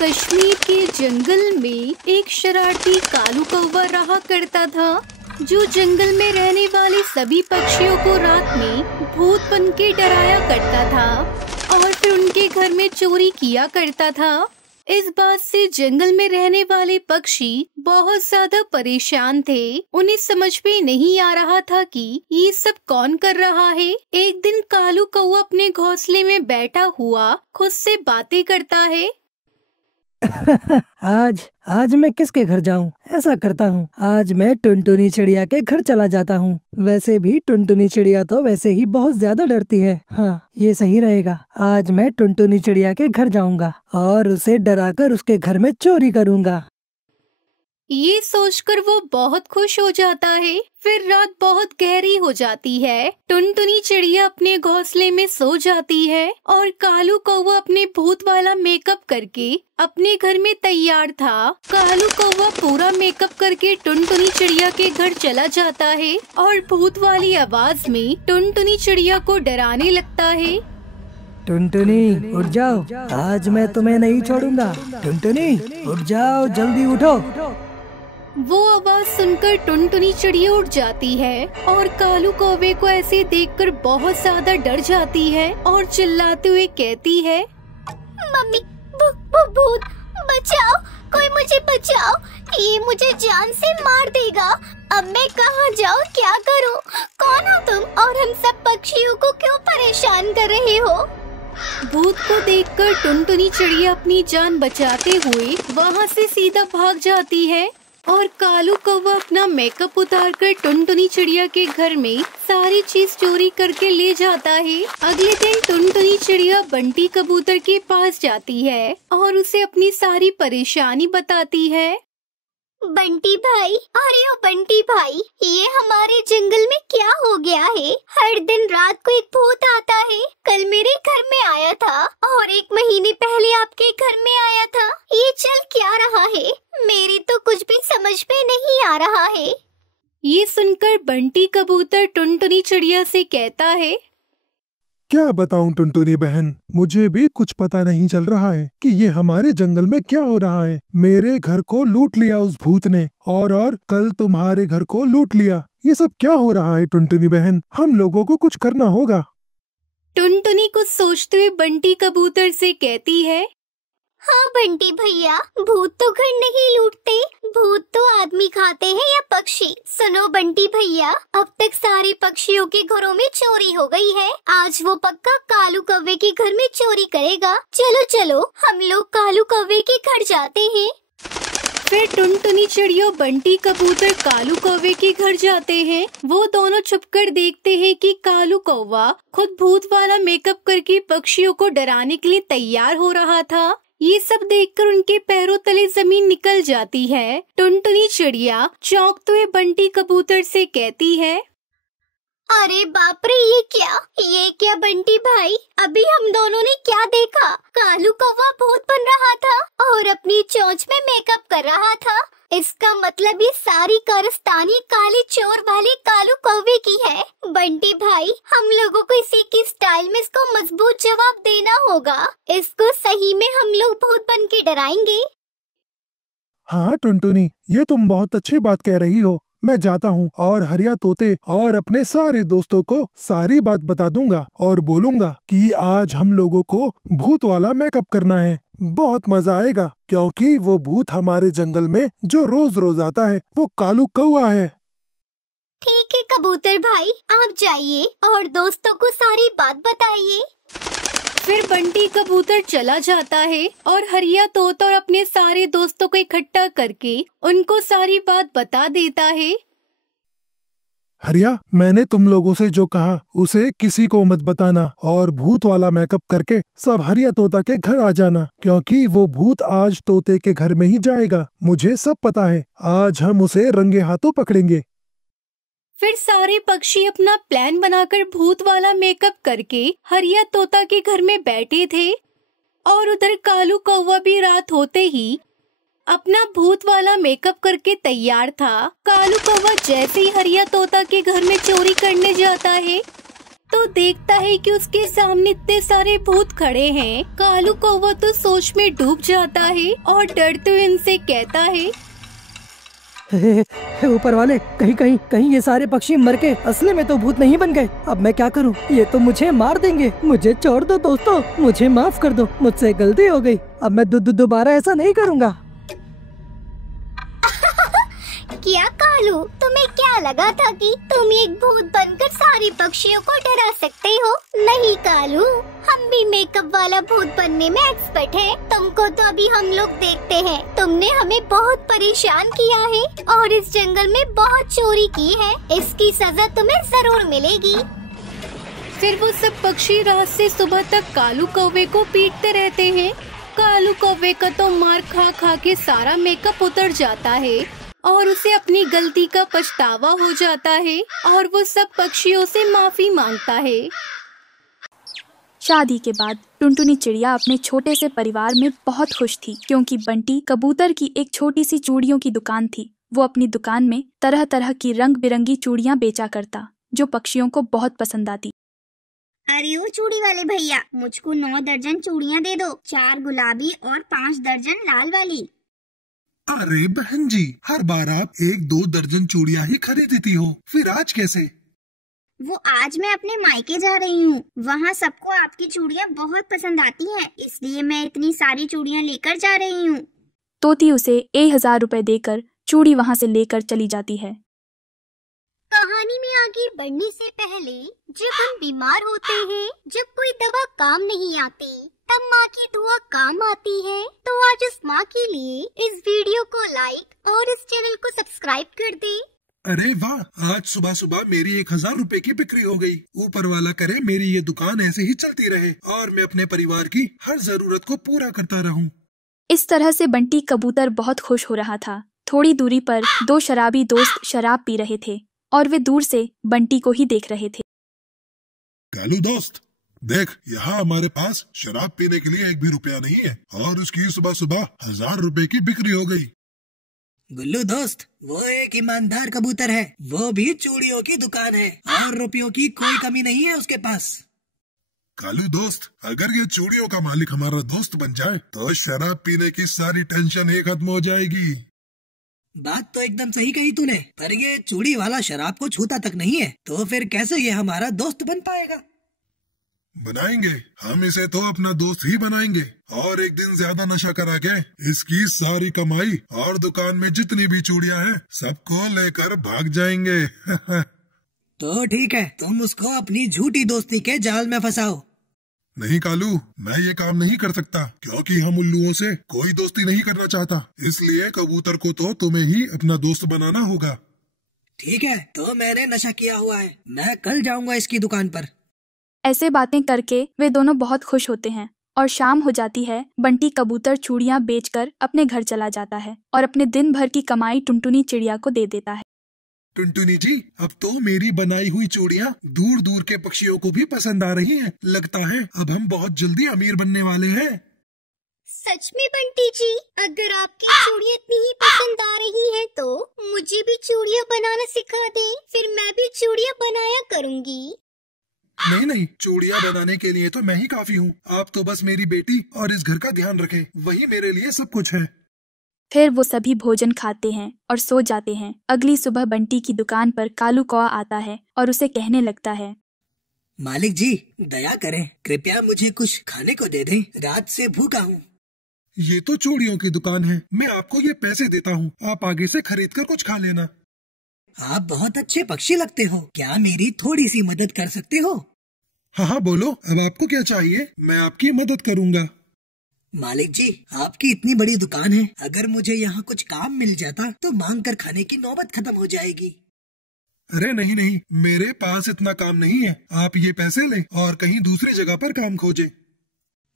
कश्मीर के जंगल में एक शरारती कालू कौवा रहा करता था, जो जंगल में रहने वाले सभी पक्षियों को रात में भूत बन के डराया करता था और फिर उनके घर में चोरी किया करता था। इस बात से जंगल में रहने वाले पक्षी बहुत ज्यादा परेशान थे। उन्हें समझ में नहीं आ रहा था कि ये सब कौन कर रहा है। एक दिन कालू कौवा अपने घोंसले में बैठा हुआ खुद से बातें करता है। आज मैं किसके घर जाऊं? ऐसा करता हूं, आज मैं टुनटुनी चिड़िया के घर चला जाता हूं। वैसे भी टुनटुनी चिड़िया तो वैसे ही बहुत ज्यादा डरती है। हाँ, ये सही रहेगा। आज मैं टुनटुनी चिड़िया के घर जाऊंगा और उसे डराकर उसके घर में चोरी करूंगा। ये सोचकर वो बहुत खुश हो जाता है। फिर रात बहुत गहरी हो जाती है। टुनटुनी चिड़िया अपने घोंसले में सो जाती है और कालू कौवा अपने भूत वाला मेकअप करके अपने घर में तैयार था। कालू कौवा पूरा मेकअप करके टुनटुनी चिड़िया के घर चला जाता है और भूत वाली आवाज में टुनटुनी चिड़िया को डराने लगता है। टुनटुनी उठ जाओ, आज मैं तुम्हें नहीं छोड़ूंगा। टुनटुनी उठ जाओ, जल्दी उठो। वो आवाज सुनकर टुनटुनी चिड़िया उठ जाती है और कालू कौवे को ऐसे देखकर बहुत ज्यादा डर जाती है और चिल्लाते हुए कहती है, मम्मी, भूत बचाओ, कोई मुझे बचाओ, ये मुझे जान से मार देगा। अब मैं कहाँ जाऊँ, क्या करूँ? कौन हो तुम और हम सब पक्षियों को क्यों परेशान कर रहे हो? भूत को देखकर टुनटुनी चिड़िया अपनी जान बचाते हुए वहाँ से सीधा भाग जाती है और कालू कौवा अपना मेकअप उतारकर टुनटुनी चिड़िया के घर में सारी चीज चोरी करके ले जाता है। अगले दिन टुनटुनी चिड़िया बंटी कबूतर के पास जाती है और उसे अपनी सारी परेशानी बताती है। बंटी भाई, अरे ओ बंटी भाई, ये हमारे जंगल में क्या हो गया है? हर दिन रात को एक भूत आता है। कल मेरे घर में आया था और 1 महीने पहले आपके घर में आया था। ये चल क्या रहा है? मेरी तो कुछ भी समझ में नहीं आ रहा है। ये सुनकर बंटी कबूतर टुनटुनी चिड़िया से कहता है, क्या बताऊं टुनटुनी बहन, मुझे भी कुछ पता नहीं चल रहा है कि ये हमारे जंगल में क्या हो रहा है। मेरे घर को लूट लिया उस भूत ने और कल तुम्हारे घर को लूट लिया। ये सब क्या हो रहा है टुनटुनी बहन? हम लोगों को कुछ करना होगा। टुनटुनी कुछ सोचते हुए बंटी कबूतर से कहती है, हाँ बंटी भैया, भूत तो घर नहीं लूटते, भूत तो आदमी खाते हैं या पक्षी। सुनो बंटी भैया, अब तक सारे पक्षियों के घरों में चोरी हो गई है। आज वो पक्का कालू कौवे के घर में चोरी करेगा। चलो चलो, हम लोग कालू कौवे के घर जाते हैं। फिर टुनटुनी चिड़िया बंटी कबूतर कालू कौवे के घर जाते हैं। वो दोनों छुपकर देखते हैं कि कालू कौवा खुद भूत वाला मेकअप करके पक्षियों को डराने के लिए तैयार हो रहा था। ये सब देखकर उनके पैरों तले जमीन निकल जाती है। टुनटुनी चिड़िया चौंकते हुए बंटी कबूतर से कहती है, अरे बाप रे, ये क्या बंटी भाई? अभी हम दोनों ने क्या देखा? कालू कौवा भूत बन रहा था और अपनी चोंच में मेकअप कर रहा था। इसका मतलब ये सारी कारस्तानी काले चोर वाले कालू कौवे की है। बंटी भाई, हम लोगों को इसी की स्टाइल में इसको मजबूत जवाब देना होगा। इसको सही में हम लोग भूत बन के डराएंगे। हाँ टुनटुनी, ये तुम बहुत अच्छी बात कह रही हो। मैं जाता हूँ और हरिया तोते और अपने सारे दोस्तों को सारी बात बता दूंगा और बोलूंगा कि आज हम लोगों को भूत वाला मेकअप करना है। बहुत मजा आएगा, क्योंकि वो भूत हमारे जंगल में जो रोज रोज आता है वो कालू कौवा है। ठीक है कबूतर भाई, आप जाइए और दोस्तों को सारी बात बताइए। फिर बंटी कबूतर चला जाता है और हरिया तोता और अपने सारे दोस्तों को इकट्ठा करके उनको सारी बात बता देता है। हरिया, मैंने तुम लोगों से जो कहा उसे किसी को मत बताना और भूत वाला मेकअप करके सब हरिया तोता के घर आ जाना, क्योंकि वो भूत आज तोते के घर में ही जाएगा। मुझे सब पता है, आज हम उसे रंगे हाथों पकड़ेंगे। फिर सारे पक्षी अपना प्लान बनाकर भूत वाला मेकअप करके हरिया तोता के घर में बैठे थे और उधर कालू कौवा भी रात होते ही अपना भूत वाला मेकअप करके तैयार था। कालू कौवा जैसे ही हरिया तोता के घर में चोरी करने जाता है, तो देखता है कि उसके सामने इतने सारे भूत खड़े हैं। कालू कौवा तो सोच में डूब जाता है और डरते हुए उनसे कहता है, ऊपर वाले, कहीं कहीं कहीं ये सारे पक्षी मर के असली में तो भूत नहीं बन गए। अब मैं क्या करूं? ये तो मुझे मार देंगे। मुझे छोड़ दो दोस्तों, मुझे माफ कर दो, मुझसे गलती हो गई। अब मैं दोबारा ऐसा नहीं करूंगा। क्या कालू, तुम्हें क्या लगा था कि तुम एक भूत बनकर सारे पक्षियों को डरा सकते हो? नहीं कालू, हम भी मेकअप वाला भूत बनने में एक्सपर्ट हैं। तुमको तो अभी हम लोग देखते हैं। तुमने हमें बहुत परेशान किया है और इस जंगल में बहुत चोरी की है। इसकी सजा तुम्हें जरूर मिलेगी। फिर वो सब पक्षी रात से सुबह तक कालू कौवे को पीटते रहते हैं। कालू कौवे का तो मार खा खा के सारा मेकअप उतर जाता है और उसे अपनी गलती का पछतावा हो जाता है और वो सब पक्षियों से माफी मांगता है। शादी के बाद टुनटुनी चिड़िया अपने छोटे से परिवार में बहुत खुश थी, क्योंकि बंटी कबूतर की एक छोटी सी चूड़ियों की दुकान थी। वो अपनी दुकान में तरह तरह की रंग बिरंगी चूड़ियाँ बेचा करता, जो पक्षियों को बहुत पसंद आती। अरे ओ चूड़ी वाले भैया, मुझको 9 दर्जन चूड़ियाँ दे दो, 4 गुलाबी और 5 दर्जन लाल वाली। अरे बहन जी, हर बार आप 1-2 दर्जन चूड़ियाँ ही खरीदती हो, फिर आज कैसे? वो आज मैं अपने मायके जा रही हूँ। वहाँ सबको आपकी चूड़ियाँ बहुत पसंद आती हैं, इसलिए मैं इतनी सारी चूड़ियाँ लेकर जा रही हूँ। तोती उसे 1000 रुपए देकर चूड़ी वहाँ से लेकर चली जाती है। कहानी में आगे बढ़ने से पहले, जब हम बीमार होते हैं, जब कोई दवा काम नहीं आती, तब माँ की दुआ काम आती है। तो आज उस माँ के लिए इस वीडियो को लाइक और इस चैनल को सब्सक्राइब कर दे। अरे वाह, आज सुबह सुबह मेरी 1000 रुपए की बिक्री हो गई। ऊपर वाला करे मेरी ये दुकान ऐसे ही चलती रहे और मैं अपने परिवार की हर जरूरत को पूरा करता रहूं। इस तरह से बंटी कबूतर बहुत खुश हो रहा था। थोड़ी दूरी पर 2 शराबी दोस्त शराब पी रहे थे और वे दूर से बंटी को ही देख रहे थे। कालू दोस्त, देख, यहाँ हमारे पास शराब पीने के लिए 1 भी रुपया नहीं है और उसकी सुबह सुबह 1000 रुपए की बिक्री हो गई। गुल्लू दोस्त, वो एक ईमानदार कबूतर है। वो भी चूड़ियों की दुकान है और रुपयों की कोई कमी नहीं है उसके पास। कालू दोस्त, अगर ये चूड़ियों का मालिक हमारा दोस्त बन जाए तो शराब पीने की सारी टेंशन ही खत्म हो जाएगी। बात तो एकदम सही कही तूने, पर ये चूड़ी वाला शराब को छूता तक नहीं है, तो फिर कैसे ये हमारा दोस्त बन पाएगा? बनाएंगे, हम इसे तो अपना दोस्त ही बनाएंगे और एक दिन ज्यादा नशा करा के इसकी सारी कमाई और दुकान में जितनी भी चूड़ियां हैं सबको लेकर भाग जाएंगे। तो ठीक है, तुम उसको अपनी झूठी दोस्ती के जाल में फंसाओ। नहीं कालू, मैं ये काम नहीं कर सकता, क्योंकि हम उल्लुओं से कोई दोस्ती नहीं करना चाहता। इसलिए कबूतर को तो तुम्हें ही अपना दोस्त बनाना होगा। ठीक है, तो मैंने नशा किया हुआ है, मैं कल जाऊंगा इसकी दुकान पर। ऐसे बातें करके वे दोनों बहुत खुश होते हैं और शाम हो जाती है। बंटी कबूतर चूड़ियाँ बेचकर अपने घर चला जाता है और अपने दिन भर की कमाई टुनटुनी चिड़िया को दे देता है। टुनटुनी जी, अब तो मेरी बनाई हुई चूड़ियाँ दूर दूर के पक्षियों को भी पसंद आ रही हैं। लगता है अब हम बहुत जल्दी अमीर बनने वाले हैं। सच में बंटी जी, अगर आपकी चूड़ियाँ इतनी ही पसंद आ रही हैं, तो मुझे भी चूड़ियाँ बनाना सिखा दें, फिर मैं भी चूड़ियाँ बनाया करूँगी। नहीं नहीं, चूड़ियाँ बनाने के लिए तो मैं ही काफी हूँ। आप तो बस मेरी बेटी और इस घर का ध्यान रखें, वही मेरे लिए सब कुछ है। फिर वो सभी भोजन खाते हैं और सो जाते हैं। अगली सुबह बंटी की दुकान पर कालू कौवा आता है और उसे कहने लगता है, मालिक जी, दया करें, कृपया मुझे कुछ खाने को दे दें, रात से भूखा हूँ। ये तो चूड़ियों की दुकान है, मैं आपको ये पैसे देता हूँ, आप आगे से खरीद कर कुछ खा लेना। आप बहुत अच्छे पक्षी लगते हो, क्या मेरी थोड़ी सी मदद कर सकते हो? हाँ हाँ बोलो, अब आपको क्या चाहिए, मैं आपकी मदद करूँगा। मालिक जी, आपकी इतनी बड़ी दुकान है, अगर मुझे यहाँ कुछ काम मिल जाता तो मांग कर खाने की नौबत खत्म हो जाएगी। अरे नहीं नहीं, मेरे पास इतना काम नहीं है, आप ये पैसे लें और कहीं दूसरी जगह पर काम खोजें।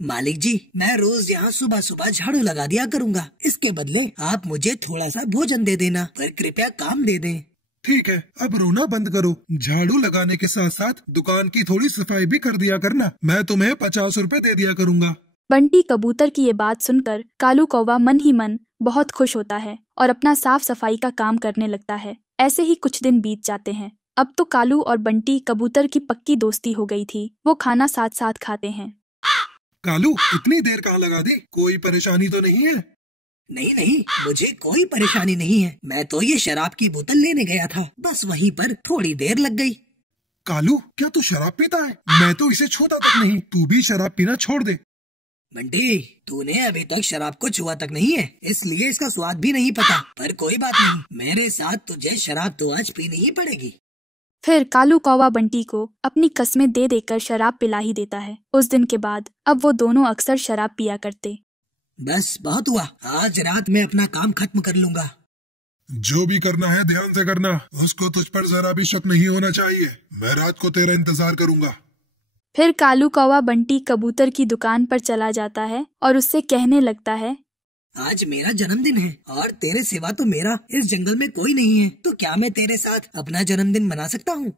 मालिक जी, मैं रोज यहाँ सुबह सुबह झाड़ू लगा दिया करूँगा, इसके बदले आप मुझे थोड़ा सा भोजन दे देना, पर कृपया काम दे दें। ठीक है, अब रोना बंद करो, झाड़ू लगाने के साथ साथ दुकान की थोड़ी सफाई भी कर दिया करना, मैं तुम्हें 50 रुपए दे दिया करूँगा। बंटी कबूतर की ये बात सुनकर कालू कौवा मन ही मन बहुत खुश होता है और अपना साफ सफाई का काम करने लगता है। ऐसे ही कुछ दिन बीत जाते हैं। अब तो कालू और बंटी कबूतर की पक्की दोस्ती हो गई थी। वो खाना साथ साथ खाते हैं। कालू, इतनी देर कहाँ लगा दी? कोई परेशानी तो नहीं है? नहीं नहीं, मुझे कोई परेशानी नहीं है। मैं तो ये शराब की बोतल लेने गया था, बस वहीं पर थोड़ी देर लग गई। कालू, क्या तू शराब पीता है? मैं तो इसे छूता तक नहीं। तू भी शराब पीना छोड़ दे। बंटी, तूने अभी तक शराब को छुआ तक नहीं है, इसलिए इसका स्वाद भी नहीं पता। पर कोई बात नहीं, मेरे साथ तुझे शराब तो आज पीनी ही पड़ेगी। फिर कालू कौवा बंटी को अपनी कस्में दे देकर शराब पिला ही देता है। उस दिन के बाद अब वो दोनों अक्सर शराब पिया करते। बस बहुत हुआ, आज रात में अपना काम खत्म कर लूंगा। जो भी करना है ध्यान से करना। उसको तुझ पर जरा भी शक नहीं होना चाहिए। मैं रात को तेरा इंतजार करूंगा। फिर कालू कौवा बंटी कबूतर की दुकान पर चला जाता है और उससे कहने लगता है, आज मेरा जन्मदिन है और तेरे सिवा तो मेरा इस जंगल में कोई नहीं है, तो क्या मैं तेरे साथ अपना जन्मदिन मना सकता हूँ?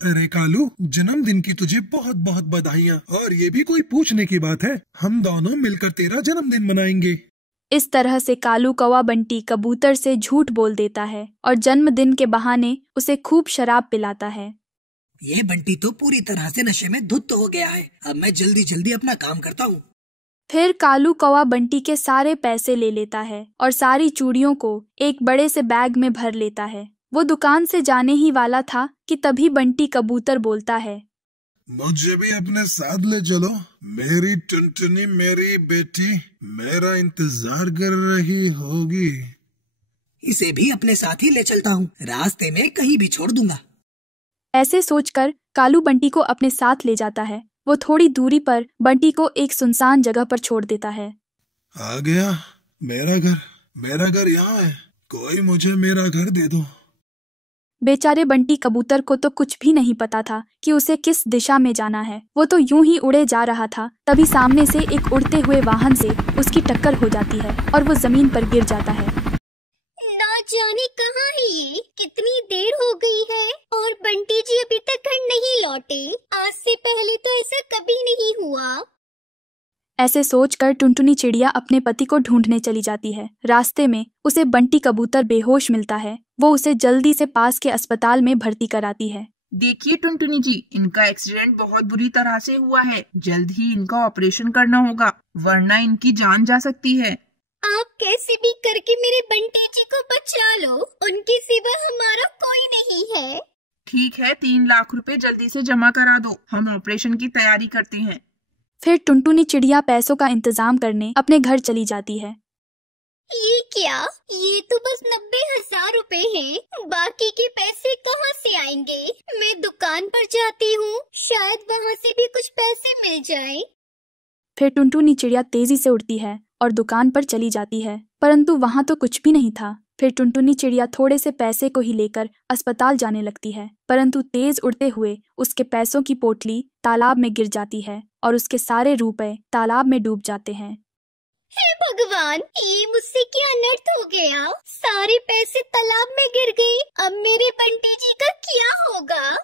अरे कालू, जन्मदिन की तुझे बहुत बहुत बधाइयाँ। और ये भी कोई पूछने की बात है? हम दोनों मिलकर तेरा जन्मदिन मनाएंगे। इस तरह से कालू कौवा बंटी कबूतर से झूठ बोल देता है और जन्मदिन के बहाने उसे खूब शराब पिलाता है। ये बंटी तो पूरी तरह से नशे में धुत हो गया है। अब मैं जल्दी जल्दी अपना काम करता हूँ। फिर कालू कौवा बंटी के सारे पैसे ले लेता है और सारी चूड़ियों को एक बड़े से बैग में भर लेता है। वो दुकान से जाने ही वाला था कि तभी बंटी कबूतर बोलता है, मुझे भी अपने साथ ले चलो। मेरी टुनटुनी, मेरी बेटी मेरा इंतजार कर रही होगी। इसे भी अपने साथ ही ले चलता हूँ, रास्ते में कहीं भी छोड़ दूंगा। ऐसे सोचकर कालू बंटी को अपने साथ ले जाता है। वो थोड़ी दूरी पर बंटी को एक सुनसान जगह पर छोड़ देता है। आ गया मेरा घर यहाँ है। कोई मुझे मेरा घर दे दो। बेचारे बंटी कबूतर को तो कुछ भी नहीं पता था कि उसे किस दिशा में जाना है। वो तो यूं ही उड़े जा रहा था, तभी सामने से एक उड़ते हुए वाहन से उसकी टक्कर हो जाती है और वो जमीन पर गिर जाता है। ना जाने कहाँ है ये, कितनी देर हो गई है और बंटी जी अभी तक घर नहीं लौटे। आज से पहले तो ऐसा कभी नहीं हुआ। ऐसे सोचकर टुनटुनी चिड़िया अपने पति को ढूंढने चली जाती है। रास्ते में उसे बंटी कबूतर बेहोश मिलता है। वो उसे जल्दी से पास के अस्पताल में भर्ती कराती है। देखिए टुनटुनी जी, इनका एक्सीडेंट बहुत बुरी तरह से हुआ है। जल्द ही इनका ऑपरेशन करना होगा, वरना इनकी जान जा सकती है। आप कैसे भी करके मेरे बंटी जी को बचा लो, उनके सिवा हमारा कोई नहीं है। ठीक है, 3 लाख रुपए जल्दी से जमा करा दो, हम ऑपरेशन की तैयारी करते हैं। फिर टुनटुनी चिड़िया पैसों का इंतजाम करने अपने घर चली जाती है। ये क्या? ये तो बस 90,000 रुपए हैं। बाकी के पैसे कहाँ से आएंगे? मैं दुकान पर जाती हूँ, शायद वहाँ से भी कुछ पैसे मिल जाएं। फिर टुनटुनी चिड़िया तेजी से उड़ती है और दुकान पर चली जाती है, परंतु वहाँ तो कुछ भी नहीं था। फिर टुनटुनी चिड़िया थोड़े से पैसे को ही लेकर अस्पताल जाने लगती है, परंतु तेज उड़ते हुए उसके पैसों की पोटली तालाब में गिर जाती है और उसके सारे रुपए तालाब में डूब जाते हैं। हे भगवान, ये मुझसे क्या अनर्थ हो गया? सारे पैसे तालाब में गिर गए। अब मेरे बंटी जी का क्या होगा?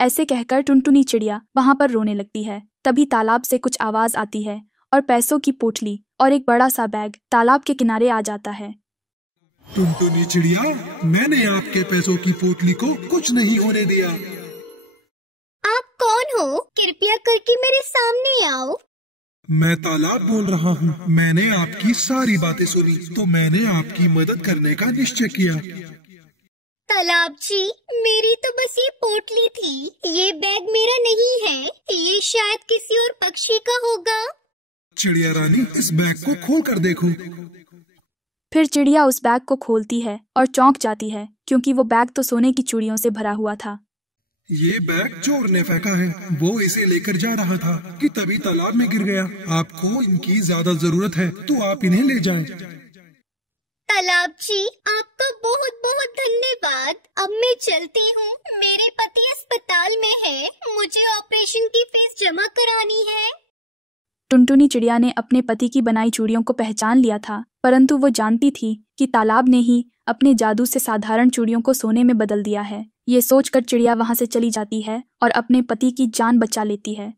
ऐसे कहकर टुनटुनी चिड़िया वहाँ पर रोने लगती है। तभी तालाब से कुछ आवाज आती है और पैसों की पोटली और एक बड़ा सा बैग तालाब के किनारे आ जाता है। टुनटुनी चिड़िया, मैंने आपके पैसों की पोटली को कुछ नहीं होने दिया। आप कौन हो? कृपया करके मेरे सामने आओ। मैं तालाब बोल रहा हूँ। मैंने आपकी सारी बातें सुनी, तो मैंने आपकी मदद करने का निश्चय किया। तालाब जी, मेरी तो बस ये पोटली थी। ये बैग मेरा नहीं है, ये शायद किसी और पक्षी का होगा। चिड़िया रानी, इस बैग को खोल कर देखो। फिर चिड़िया उस बैग को खोलती है और चौंक जाती है, क्योंकि वो बैग तो सोने की चूड़ियों से भरा हुआ था। ये बैग चोर ने फेंका है। वो इसे लेकर जा रहा था कि तभी तालाब में गिर गया। आपको इनकी ज्यादा जरूरत है, तो आप इन्हें ले जाएं। तालाब जी, आपका बहुत बहुत धन्यवाद। अब मैं चलती हूँ, मेरे पति अस्पताल में है, मुझे ऑपरेशन की फीस जमा करानी है। टुनटुनी चिड़िया ने अपने पति की बनाई चूड़ियों को पहचान लिया था, परंतु वो जानती थी कि तालाब ने ही अपने जादू से साधारण चूड़ियों को सोने में बदल दिया है। ये सोचकर चिड़िया वहां से चली जाती है और अपने पति की जान बचा लेती है।